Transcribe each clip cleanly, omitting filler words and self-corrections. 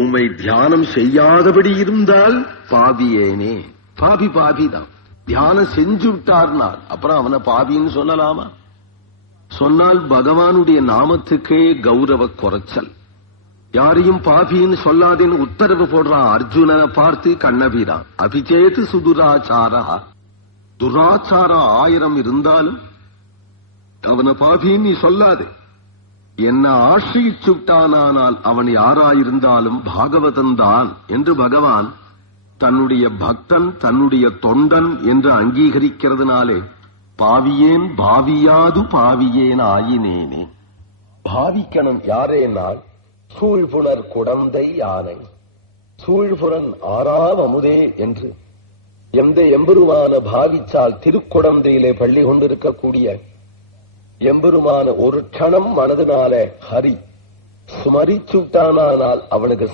உம்மை தியானம் செய்யாதபடி இருந்தால் பாவியேனே. பாபிதான். தியானம் செஞ்சு விட்டார்னார், அப்புறம் அவனை பாவின்னு சொல்லலாமா? சொன்னால் பகவானுடைய நாமத்துக்கே கௌரவ குறைச்சல். யாரையும் பாபின்னு சொல்லாதேன்னு உத்தரவு போடுறான் அர்ஜுனனை பார்த்து கண்ணபிரான். அபிச்சேத்து சுதுராச்சாரா, துராச்சாரம் 1000 இருந்தாலும் அவனை பாபின்னு நீ சொல்லாதே. என்ன ஆசிரிச்சுட்டானால் அவன் யாராயிருந்தாலும் பாகவதன் தான் என்று பகவான் தன்னுடைய பக்தன், தன்னுடைய தொண்டன் என்று அங்கீகரிக்கிறதுனாலே பாவியேன் பாவியாது பாவியேன் ஆயினேனே. பாவிக்கணும் யாரேனால் சூழ்புணர் குடந்தை யானை, சூழ்புறன் ஆறாவமுதே என்று எந்த எம்பெருமான பாவிச்சால் திருக்குடந்தையிலே பள்ளி கொண்டிருக்கக்கூடிய எம்பெருமான ஒரு க்ஷணம் மனதினால ஹரி ஸ்மரிச்சுட்டானால் அவனுக்கு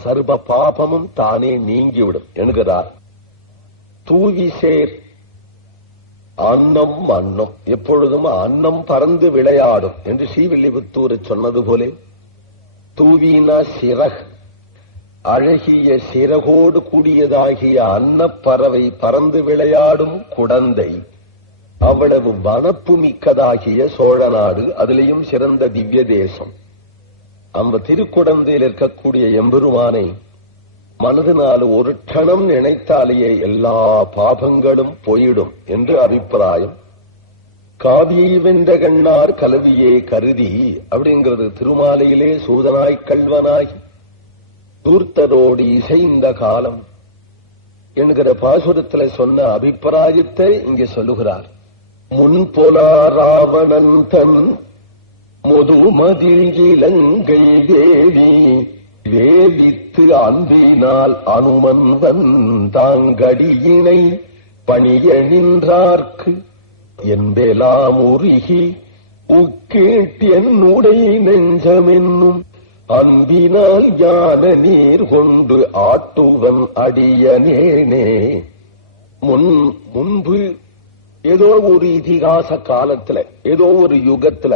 சர்வ பாபமும் தானே நீங்கிவிடும் என்கிறார். தூவி சேர் அன்னம் அன்னம், எப்பொழுதும் அன்னம் பறந்து விளையாடும் என்று ஸ்ரீவில்லிபுத்தூர் சொன்னது போலே தூவினா சிறகு, அழகிய சிறகோடு கூடியதாகிய அன்னப்பறவை பறந்து விளையாடும் குடந்தை, அவ்வளவு வனப்பு மிக்கதாகிய சோழ நாடு, அதிலேயும் சிறந்த திவ்ய தேசம். அந்த திருக்குடந்தையில் இருக்கக்கூடிய எம்பெருமானை மனதினால் ஒரு க்ஷணம் நினைத்தாலேயே எல்லா பாபங்களும் போயிடும் என்று அபிப்பிராயம். காவியை வென்ற கண்ணார் கலவியே கருதி அப்படிங்கிறது திருமாலையிலே சூதனாய் கல்வனாய் தூர்த்தரோடு இசைந்த காலம் என்கிற பாசுரத்தில் சொன்ன அபிப்பிராயத்தை இங்கே சொல்லுகிறார். முன்பொலா ராவணன் தன் முதுமதில் இலங்கை தேவி வேதித்து அன்பினால் அனுமந்தன் தாங்கடியினை பணிய நின்றார்க்கு என்பெலாம் உருகி உக்கேட்டு என்னுடைய நெஞ்சமென்னும் அன்பினால் ஞான நீர் கொண்டு ஆட்டுவன் அடியனேனே. முன்பு ஏதோ ஒரு இதிகாச காலத்துல, ஏதோ ஒரு யுகத்துல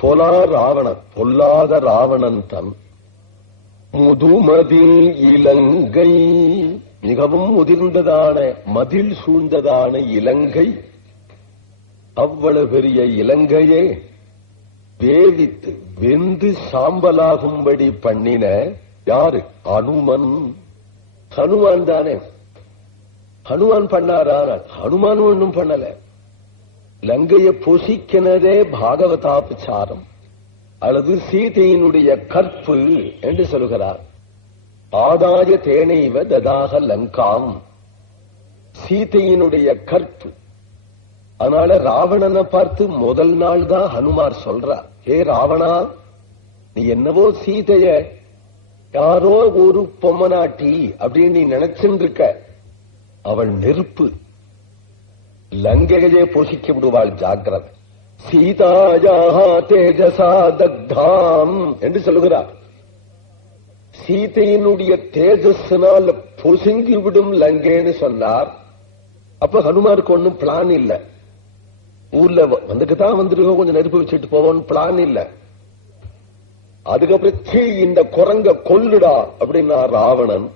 பொல்லாத ராவணன் தன் முதுமதில் இலங்கை, மிகவும் முதிர்ந்ததான மதில் சூழ்ந்ததான இலங்கை, அவ்வளவு பெரிய இலங்கையே வேதித்து வெந்து சாம்பலாகும்படி பண்ணின யாரு? அனுமன். ஹனுமான் தானே. ஹனுமான் பண்ணாரான ஹனுமான் ஒன்றும் பண்ணல. லங்கையை பொசிக்கினதே பாகவதாபச்சாரம் அல்லது சீதையினுடைய கற்பு என்று சொல்கிறார். ஆதாய தேனைவ ததாக லங்காம், சீதையினுடைய கற்பு. அதனால ராவணனை பார்த்து முதல் நாள் தான் ஹனுமார் சொல்றார், ஏ ராவணா, நீ என்னவோ சீதைய யாரோ ஒரு பொம்மனாட்டி அப்படின்னு நீ நினைச்சுட்டு இருக்க. அவள் நெருப்பு, லங்கையே போஷிக்க விடுவாள், ஜாக்கிரதை. சீதாயா தேஜசா தக்தாம் என்று சொல்லுகிறார். சீதையினுடைய தேஜஸ்னால் பொசுங்கி விடும் லங்கேன்னு சொன்னார். அப்ப ஹனுமாருக்கு ஒன்னும் பிளான் இல்ல. ஊர்ல வந்துட்டுதான் வந்துருக்கோம், கொஞ்சம் நெருப்பு வச்சுட்டு போவோம், பிளான் இல்ல. அதுக்கப்புறம் இந்த குரங்க கொல்லுடா அப்படின்னா ராவணன்.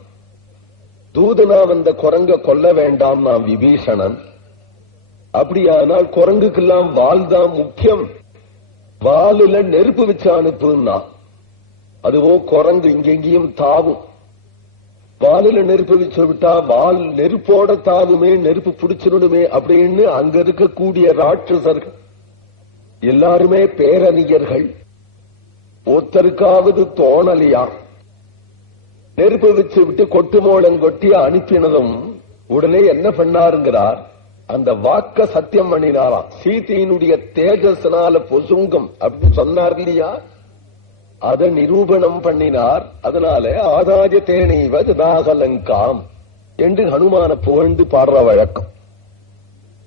தூதனா வந்த குரங்க கொல்ல வேண்டாம் நான் விபீஷணன். அப்படியானால் குரங்குக்கெல்லாம் வால் தான் முக்கியம், வாலில நெருப்பு வச்சு அனுப்புன்னா. அதுவோ குரங்கு இங்கெங்கேயும் தாவும். வாலில நெருப்பு வச்சு விட்டா வால் நெருப்போட தாவுமே, நெருப்பு பிடிச்சிருடுமே அப்படின்னு அங்க இருக்கக்கூடிய ராட்சசர்கள் எல்லாருமே பேரணியர்கள். ஒருத்தருக்காவது தோணலியா நெருப்பு வச்சு விட்டு கொட்டு மோளம் கொட்டி அனுப்பினதும் உடனே என்ன பண்ணாருங்கிறார், அந்த வாக்க சத்தியம் பண்ணினாராம். சீதையினுடைய தேஜஸ்னால பொசுங்கம் அப்படின்னு சொன்னார் இல்லையா, அதை நிரூபணம் பண்ணினார். அதனால ஆதாய தேனைவது நாகலங்காம் என்று ஹனுமான புகழ்ந்து பாடுற வழக்கம்.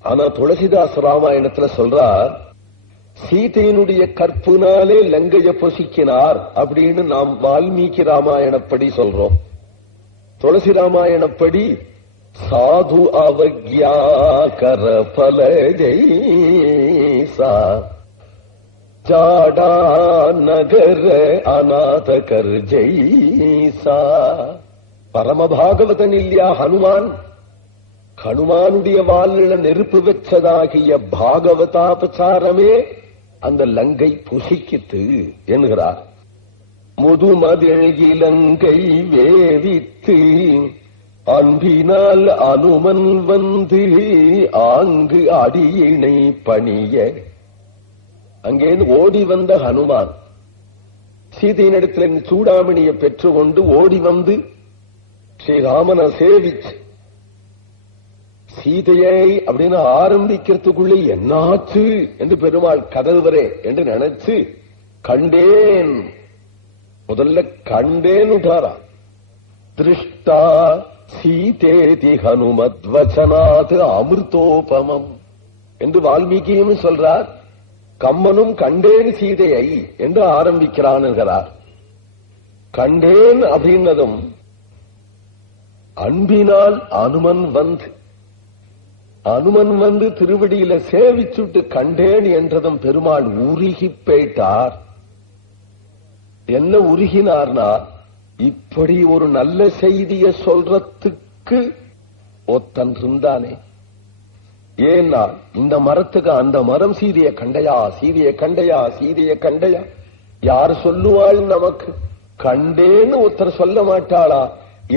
ஆனா துளசிதாஸ் ராமாயணத்துல சொல்றார், சீதையினுடைய கற்புனாலே லங்கைய பொசிக்கினார் அப்படின்னு நாம் வால்மீகி ராமாயணப்படி சொல்றோம். துளசி ராமாயணப்படி சாது அவக்யா கர பல ஜெய்சா ஜாடா நகர அநாதகர் ஜெய்சா. பரமபாகவதன் இல்லையா ஹனுமான்? ஹனுமானுடைய வாலில நெருப்பு வச்சதாகிய பாகவதாபசாரமே அந்த லங்கை புசிக்கித்து என்கிறார். முதுமதில் இலங்கை வேவித்து அன்பினால் அனுமன் வந்து ஆங்கு அடியினை பணிய. அங்கேருந்து ஓடி வந்த ஹனுமான் சீதையினிடத்தில் சூடாமணியை பெற்றுக்கொண்டு ஓடி வந்து ஸ்ரீராமனை சேவிச்சு சீதையை அப்படின்னு ஆரம்பிக்கிறதுக்குள்ளே என்னாச்சு என்று பெருமாள் கதவுவரே என்று நினைச்சு கண்டேன், முதல்ல கண்டேன் விட்டாரா. திருஷ்டா சீதேதி ஹனுமத்வச்சனாத் அமிர்தோபமம் என்று வால்மீகியும் சொல்றார். கம்மனும் கண்டேன் சீதையை என்று ஆரம்பிக்கிறான் என்கிறார். கண்டேன் அப்படின்னதும் அன்பினால் அனுமன் வந்து திருவடியில சேவிச்சுட்டு கண்டேன் என்றதும் பெருமாள் உருகி போயிட்டார். என்ன உருகினார்னா, இப்படி ஒரு நல்ல செய்தியை சொல்றதுக்கு ஒத்தன் இருந்தானே. ஏன்னா இந்த மரத்துக்கு அந்த மரம் சீதையை கண்டையா, சீதையை கண்டையா, சீதையை கண்டையா யார் சொல்லுவாள்? நமக்கு கண்டேன்னு ஒருத்தர் சொல்ல மாட்டாளா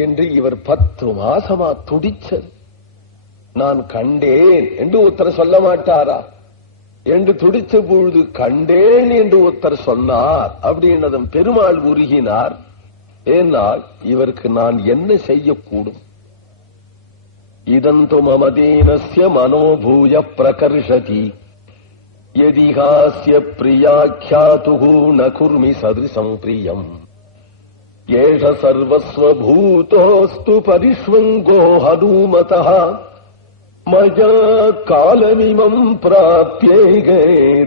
என்று இவர் 10 மாசமா துடிச்சது. நான் கண்டேன் என்று ஒருத்தர் சொல்ல மாட்டாரா என்று துடிச்ச பொழுது கண்டேன் என்று ஒருத்தர் சொன்னார் அப்படின்னதும் பெருமாள் உருகினார். ஏனால் இவருக்கு நான் என்ன செய்யக்கூடும்? இதந்து மமதீனஸ்ய மனோபூய பிரகர்ஷதி யதிஹாஸ்ய பிரியாख्यातुः ந குர்மி சதிருஷம் பிரியம் ஏஷ சர்வஸ்வபூதோஸ்து பரிஷ்வங்கோ ஹனுமதः மயா காலமிமம் பிராப்யேகே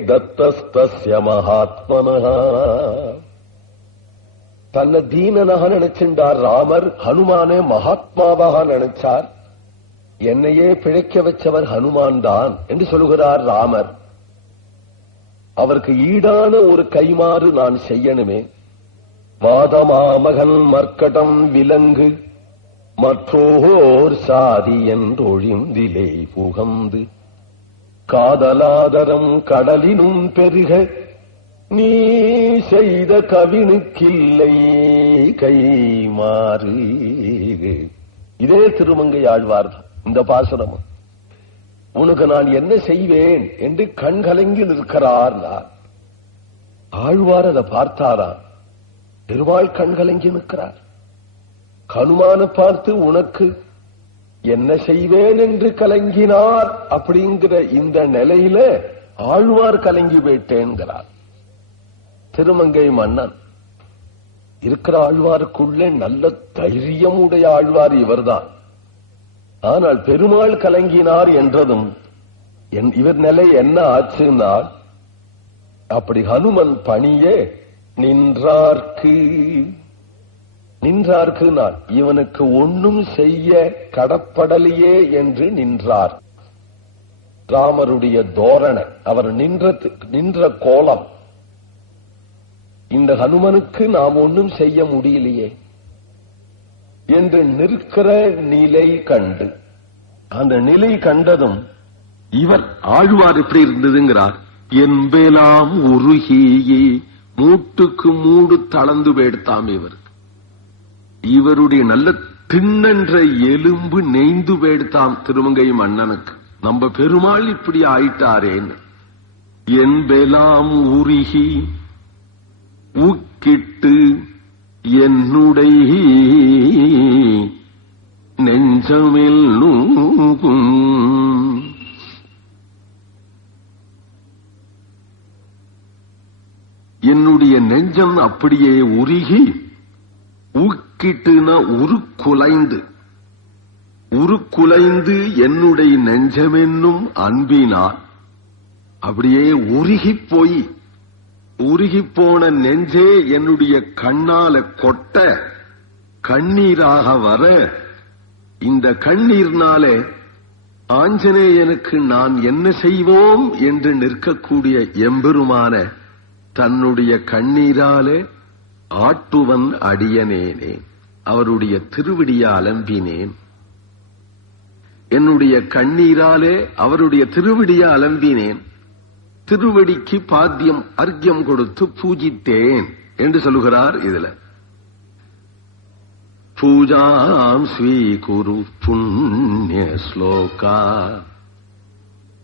தத்தஸ்தஸ்ய மகாத்மனः. தன்னை தீனனாக நினைச்சின்றார் ராமர். ஹனுமானே மகாத்மாவாக நினைச்சார். என்னையே பிழைக்க வச்சவர் ஹனுமான் தான் என்று சொல்லுகிறார் ராமர். அவருக்கு ஈடான ஒரு கைமாறு நான் செய்யணுமே. வாதமாமகன் மர்க்கடம் விலங்கு மற்றோர் சாதி என்றொழிந்திலே புகந்து காதலாதரம் கடலினும் பெருக நீ செய்த கவினுக்கில்லை கைமாறு. இதே திருமங்கை ஆழ்வார்தான் இந்த பாசுரமும். உனக்கு நான் என்ன செய்வேன் என்று கண்கலங்கி நிற்கிறார். ஆழ்வார் அதை பார்த்தாரா? பெருமாள் கண்கலங்கி நிற்கிறார். ஹனுமான பார்த்து உனக்கு என்ன செய்வேன் என்று கலங்கினார் அப்படிங்கிற இந்த நிலையில ஆழ்வார் கலங்கி போயிட்டேன்கிறார். திருமங்கை மன்னன் இருக்கிற ஆழ்வாருக்குள்ளே நல்ல தைரியம் உடைய ஆழ்வார் இவர்தான். ஆனால் பெருமாள் கலங்கினார் என்றதும் இவர் நிலை என்ன ஆச்சுன்னா, அப்படி ஹனுமன் பணியே நின்றார்க்கு நான் இவனுக்கு ஒன்னும் செய்ய கடப்படலையே என்று நின்றார். ராமருடைய தோரணை, அவர் நின்ற கோலம், இந்த ஹனுமனுக்கு நாம் ஒன்னும் செய்ய முடியலையே என்று நிற்கிற நிலை கண்டு, அந்த நிலை கண்டதும் இவர் ஆழ்வார் எப்படி இருந்ததுங்கிறார். என்பெல்லாம் உருகியே மூட்டுக்கு மூடு தளர்ந்து போயிடுத்தாம். இவருடைய நல்ல திண்ணென்ற எலும்பு நெய்ந்து போயிடுத்தாம் திருமங்கை மன்னனுக்கு. நம்ம பெருமாள் இப்படி ஆயிட்டாரேன்னு. என்பெல்லாம் உருகி ஊக்கிட்டு என்னுடைய நெஞ்சமில் என்னுடைய நெஞ்சம் அப்படியே உருகி, ஊக்கிட்டுனா உருக்குலைந்து என்னுடைய நெஞ்சமென்னும் அன்பினார் அப்படியே உருகி போன நெஞ்சே என்னுடைய கண்ணால கொட்ட கண்ணீராக வர, இந்த கண்ணீர்னாலே ஆஞ்சநேயனுக்கு நான் என்ன செய்வோம் என்று நிற்கக்கூடிய எம்பெருமான தன்னுடைய கண்ணீராலே ஆட்டுவன் அடியனேனே, அவருடைய திருவடிய அலம்பினேன். என்னுடைய கண்ணீராலே அவருடைய திருவடிய அலம்பினேன், திருவடிக்கு பாத்தியம் அர்க்கியம் கொடுத்து பூஜித்தேன் என்று சொல்லுகிறார். இதுல பூஜாம் ஸ்வீகுரு புண்ணிய ஸ்லோகா.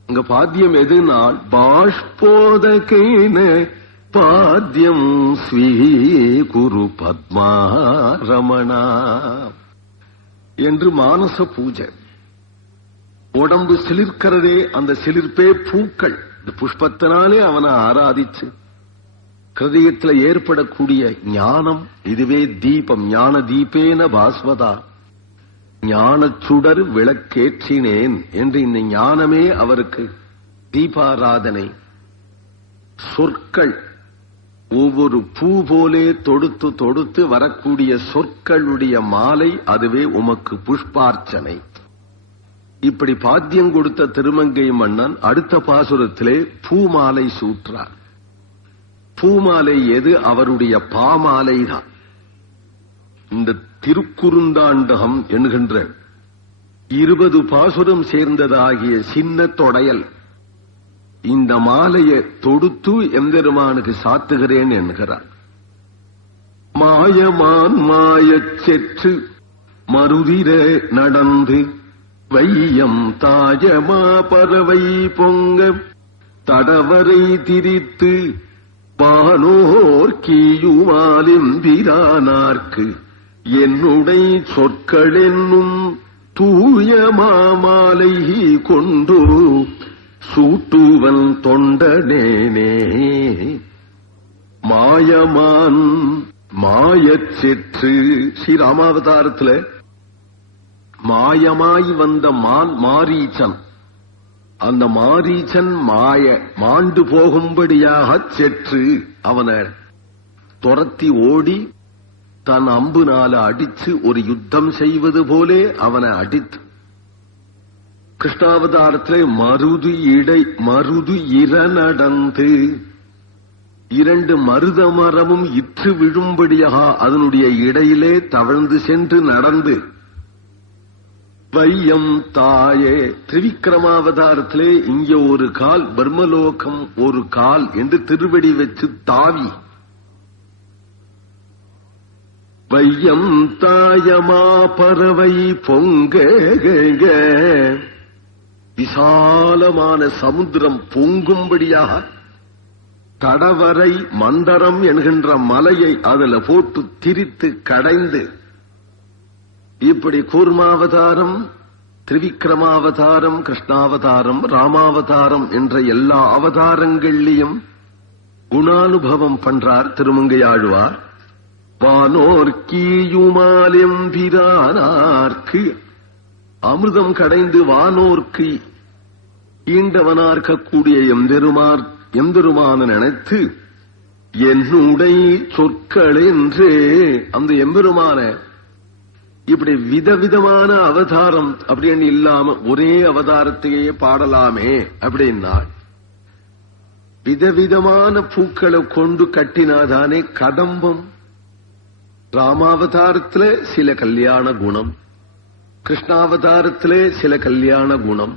இங்க பாத்தியம் எதுனால் பாஷ்போதகேன பாத்தியம் ஸ்வீகுரு பத்மாரமணா என்று மானச பூஜை. உடம்பு சிலிர்க்கிறதே, அந்த சிலிர்ப்பே பூக்கள். இந்த புஷ்பத்தினாலே அவனை ஆராதிச்சு ஹிருதயத்தில் ஏற்படக்கூடிய ஞானம், இதுவே தீபம். ஞான தீபேன பாஸ்வதா, ஞானச்சுடர் விளக்கேற்றினேன் என்று இந்த ஞானமே அவருக்கு தீபாராதனை. சொற்கள் ஒவ்வொரு பூ போலே தொடுத்து தொடுத்து வரக்கூடிய சொற்களுடைய மாலை, அதுவே உமக்கு புஷ்பார்ச்சனை. இப்படி பாத்தியம் கொடுத்த திருமங்கை மன்னன் அடுத்த பாசுரத்திலே பூமாலை சூற்றார். பூமாலை எது? அவருடைய பாமாலை தான். இந்த திருக்குறுந்தாண்டகம் என்கின்ற 20 பாசுரம் சேர்ந்ததாகிய சின்ன தொடையல், இந்த மாலையை தொடுத்து எம்பெருமானுக்கு சாத்துகிறேன் என்கிறார். மாயமான் மாயச் செற்று மருதிர நடந்து வையம் தாயமா பறவை பொங்க தடவரை திரித்து வானோர் கீயுமாலிம்பிரானார்க்கு என்னுடை சொற்களென்னும் தூய மாமாலை கொண்டு சூட்டுவன் தொண்டனேனே. மாயமான் மாயச் செற்று. ஸ்ரீராமாவதாரத்தில் மாயமாய் வந்த மாரீச்சன், அந்த மாரீச்சன் மாண்டு போகும்படியாக செற்று அவனை துரத்தி ஓடி தன் அம்புனால அடிச்சு ஒரு யுத்தம் செய்வது போலே அவனை அடித்து, கிருஷ்ணாவதாரத்திலே மருது இர நடந்து 2 மருத மரமும் இற்று விழும்படியாக அதனுடைய இடையிலே தவழ்ந்து சென்று நடந்து வையம் தாயே. திரிவிக்ரமாவதாரத்திலே இங்க ஒரு கால், பர்மலோகம் ஒரு கால் என்று திருவடி வச்சு தாவி வையம் தாயமா பறவை பொங்க, விசாலமான சமுத்திரம் பொங்கும்படியாக தடவரை மண்டரம் என்கின்ற மலையை அதில் போட்டு திரித்து கடைந்து, இப்படி கூர்மாவதாரம், திரிவிக்ரமாவதாரம், கிருஷ்ணாவதாரம், ராமாவதாரம் என்ற எல்லா அவதாரங்கள்லையும் குணானுபவம் பண்றார் திருமங்கையாழ்வார். வானோர் கீயுமாலெம்பிரானார்க்கு, அமிர்தம் கடைந்து வானோர்க்கு ஈண்டவனார்க்கக்கூடிய எம்பெருமான நினைத்து என்னுடைய சொற்கள் என்றே அந்த எம்பெருமான இப்படி விதவிதமான அவதாரம் அப்படின்னு இல்லாம ஒரே அவதாரத்தையே பாடலாமே அப்படின்னா, விதவிதமான பூக்களை கொண்டு கட்டினாதானே கதம்பம். ராமாவதாரத்திலே சில கல்யாண குணம், கிருஷ்ணாவதாரத்திலே சில கல்யாண குணம்,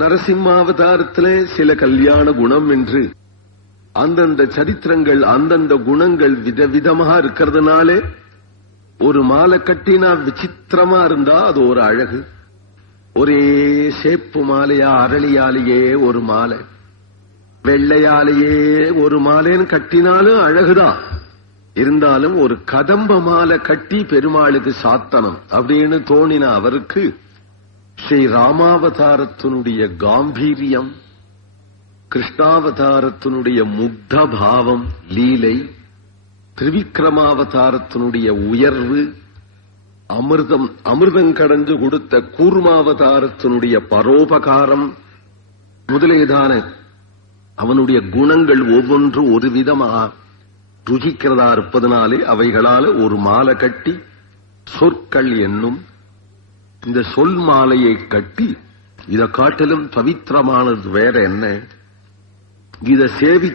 நரசிம்மாவதாரத்திலே சில கல்யாண குணம் என்று அந்தந்த சரித்திரங்கள் அந்தந்த குணங்கள் விதவிதமாக இருக்கிறதுனாலே ஒரு மாலை கட்டினா விசித்திரமா இருந்தா அது ஒரு அழகு. ஒரே சேப்பு மாலையா, அரளியாலேயே ஒரு மாலை, வெள்ளையாலேயே ஒரு மாலைன்னு கட்டினாலும் அழகுதான். இருந்தாலும் ஒரு கதம்ப மாலை கட்டி பெருமாளுக்கு சாத்தனம் அப்படின்னு தோணின அவருக்கு ஸ்ரீ ராமாவதாரத்தினுடைய காம்பீரியம், கிருஷ்ணாவதாரத்தினுடைய முக்த பாவம் லீலை, திரிவிக்ரமாவதாரத்தினுடைய உயர்வு, அமிர்தம் கடந்து கொடுத்த கூர்மாவதாரத்தினுடைய பரோபகாரம் முதலியதான அவனுடைய குணங்கள் ஒவ்வொன்று ஒரு விதமாக ருசிக்கிறதா இருப்பதனாலே அவைகளால ஒரு மாலை கட்டி சொற்கள் என்னும் இந்த சொல் மாலையை கட்டி, இதை காட்டிலும் பவித்திரமானது வேற என்ன? இதை சேவி